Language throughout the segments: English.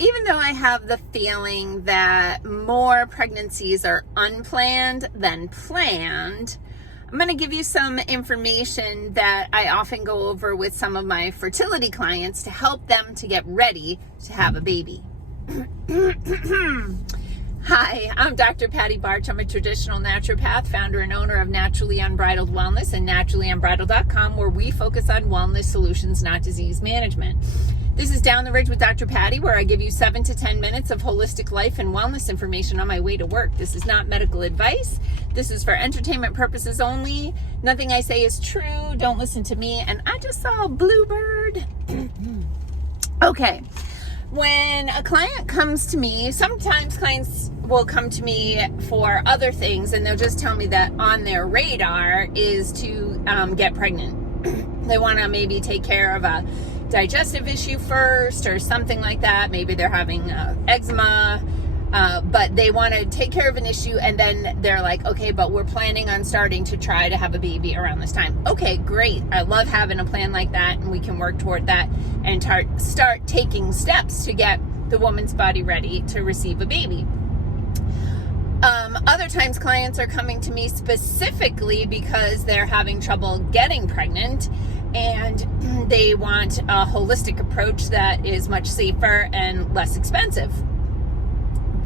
Even though I have the feeling that more pregnancies are unplanned than planned, I'm going to give you some information that I often go over with some of my fertility clients to help them to get ready to have a baby. Hi, I'm Dr. Patty Barch. I'm a traditional naturopath, founder and owner of Naturally Unbridled Wellness and naturallyunbridled.com, where we focus on wellness solutions, not disease management. This is Down the Ridge with Dr. Patty, where I give you 7 to 10 minutes of holistic life and wellness information on my way to work. This is not medical advice. This is for entertainment purposes only. Nothing I say is true. Don't listen to me. And I just saw a bluebird. Okay. When a client comes to me, sometimes clients will come to me for other things, and they'll just tell me that on their radar is to get pregnant. They want to maybe take care of a digestive issue first or something like that. Maybe they're having eczema, but they want to take care of an issue, and then they're like, okay, but we're planning on starting to try to have a baby around this time. Okay, great. I love having a plan like that, and we can work toward that and start taking steps to get the woman's body ready to receive a baby. Other times clients are coming to me specifically because they're having trouble getting pregnant, and they want a holistic approach that is much safer and less expensive.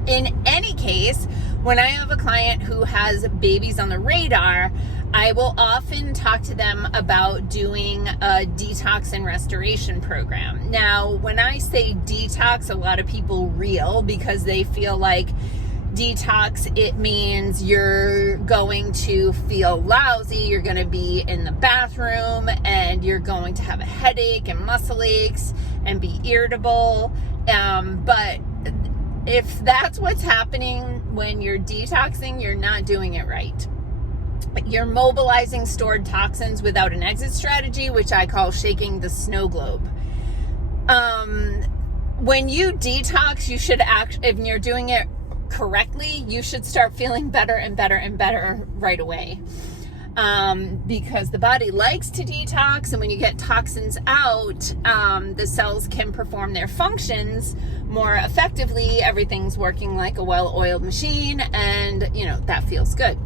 In any case, when I have a client who has babies on the radar, I will often talk to them about doing a detox and restoration program. Now, when I say detox, a lot of people reel because they feel like detox, it means you're going to feel lousy, you're going to be in the bathroom, and you're going to have a headache and muscle aches and be irritable. But if that's what's happening when you're detoxing, you're not doing it right. You're mobilizing stored toxins without an exit strategy, which I call shaking the snow globe. When you detox, you should if you're doing it correctly, you should start feeling better and better and better right away. Because the body likes to detox, and when you get toxins out, the cells can perform their functions more effectively. Everything's working like a well-oiled machine, and that feels good.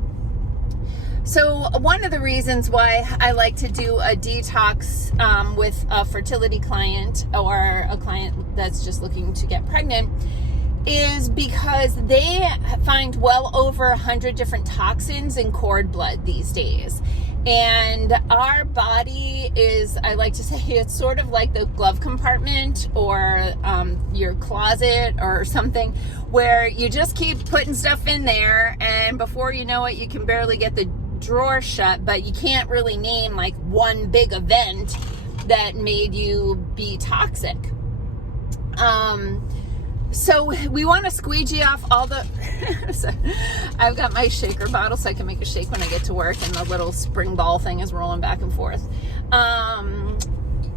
So one of the reasons why I like to do a detox with a fertility client or a client that's just looking to get pregnant is because they find well over 100 different toxins in cord blood these days. And our body is, I like to say, it's sort of like the glove compartment or your closet or something, where you just keep putting stuff in there, and before you know it, you can barely get the drawer shut, but you can't really name like one big event that made you be toxic. So we want to squeegee off all the, so I've got my shaker bottle so I can make a shake when I get to work, and the little spring ball thing is rolling back and forth.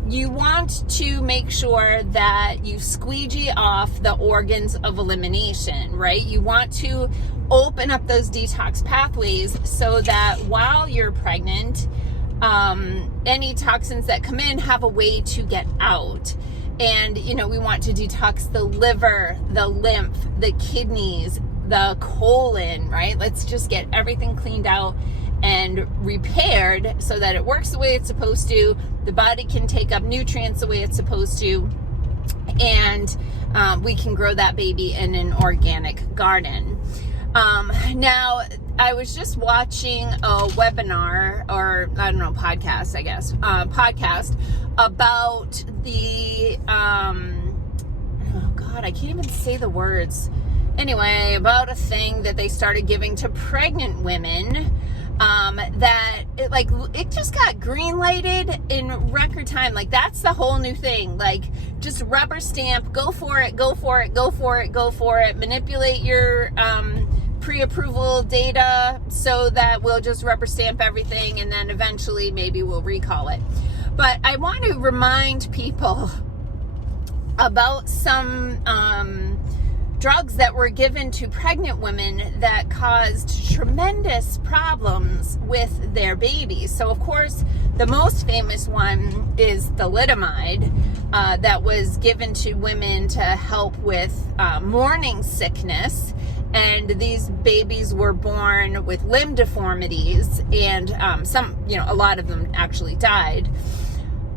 You want to make sure that you squeegee off the organs of elimination, right? You want to open up those detox pathways so that while you're pregnant, any toxins that come in have a way to get out. And, we want to detox the liver, the lymph, the kidneys, the colon, right? Let's just get everything cleaned out and repaired so that it works the way it's supposed to. The body can take up nutrients the way it's supposed to. And we can grow that baby in an organic garden. Now, I was just watching a webinar, or I don't know, podcast, I guess, podcast about the, oh God, I can't even say the words. Anyway, about a thing that they started giving to pregnant women, that it just got green lighted in record time. Like, that's the whole new thing. Like, just rubber stamp, go for it, go for it, go for it, go for it. Manipulate your, pre-approval data so that we'll just rubber stamp everything, and then eventually maybe we'll recall it. But I want to remind people about some drugs that were given to pregnant women that caused tremendous problems with their babies. So of course, the most famous one is thalidomide, that was given to women to help with morning sickness. And these babies were born with limb deformities, and a lot of them actually died.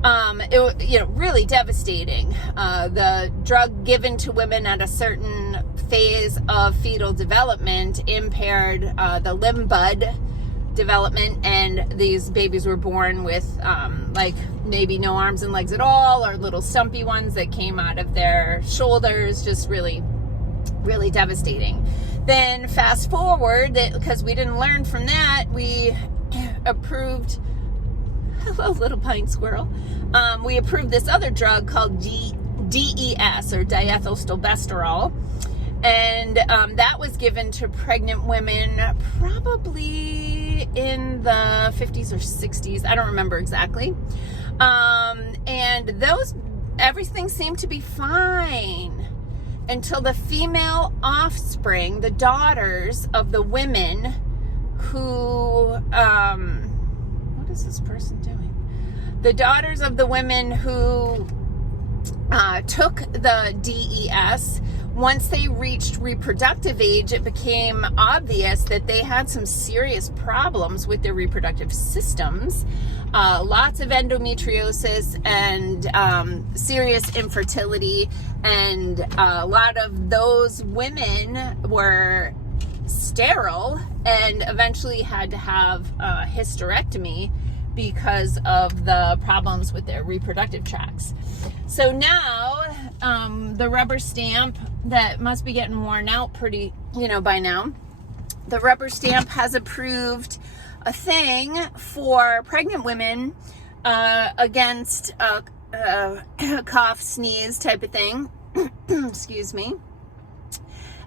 Really devastating. The drug given to women at a certain phase of fetal development impaired the limb bud development, and these babies were born with maybe no arms and legs at all, or little stumpy ones that came out of their shoulders. Just really, really devastating. Then fast forward, because we didn't learn from that, we approved, hello little pine squirrel, we approved this other drug called DES, or diethylstilbestrol, and that was given to pregnant women probably in the 50s or 60s. I don't remember exactly. And everything seemed to be fine until the female offspring, the daughters of the women who, what is this person doing? The daughters of the women who took the DES, once they reached reproductive age, it became obvious that they had some serious problems with their reproductive systems. Lots of endometriosis and serious infertility, and a lot of those women were sterile and eventually had to have a hysterectomy because of the problems with their reproductive tracts. So now the rubber stamp that must be getting worn out pretty, by now, the rubber stamp has approved a thing for pregnant women against cough, sneeze type of thing. Excuse me.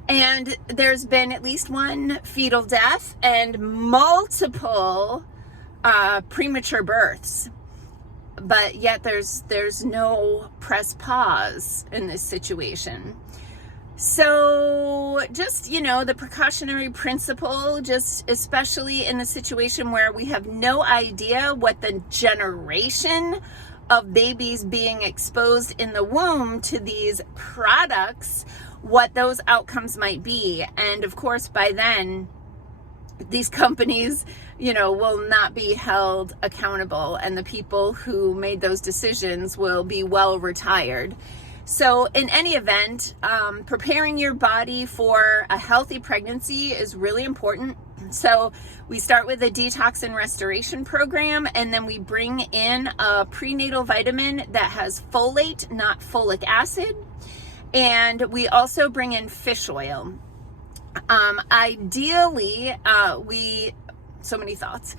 And there's been at least one fetal death and multiple premature births. But yet there's no press pause in this situation. So just, the precautionary principle, just especially in the situation where we have no idea what the generation of babies being exposed in the womb to these products, what those outcomes might be. And of course, by then, these companies, will not be held accountable, and the people who made those decisions will be well retired. So in any event, preparing your body for a healthy pregnancy is really important. So we start with a detox and restoration program, and then we bring in a prenatal vitamin that has folate, not folic acid. And we also bring in fish oil. Ideally, so many thoughts.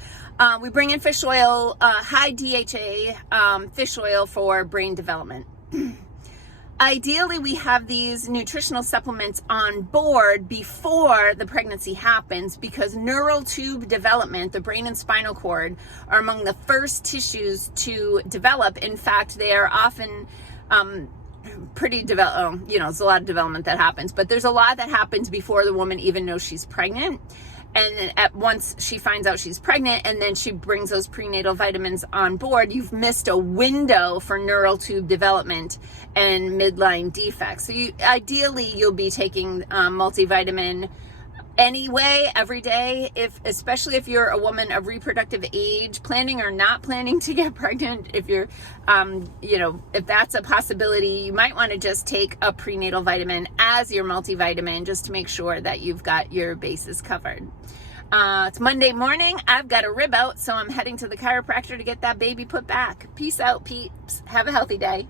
We bring in fish oil, high DHA fish oil for brain development. Ideally, we have these nutritional supplements on board before the pregnancy happens, because neural tube development, the brain and spinal cord, are among the first tissues to develop. In fact, they are often pretty developed. There's a lot of development that happens, but there's a lot that happens before the woman even knows she's pregnant. And then once she finds out she's pregnant, and then she brings those prenatal vitamins on board, you've missed a window for neural tube development and midline defects. So ideally, you'll be taking multivitamin anyway, every day, especially if you're a woman of reproductive age, planning or not planning to get pregnant. If you're, if that's a possibility, you might want to just take a prenatal vitamin as your multivitamin, just to make sure that you've got your bases covered. It's Monday morning. I've got a rib out, so I'm heading to the chiropractor to get that baby put back. Peace out, peeps. Have a healthy day.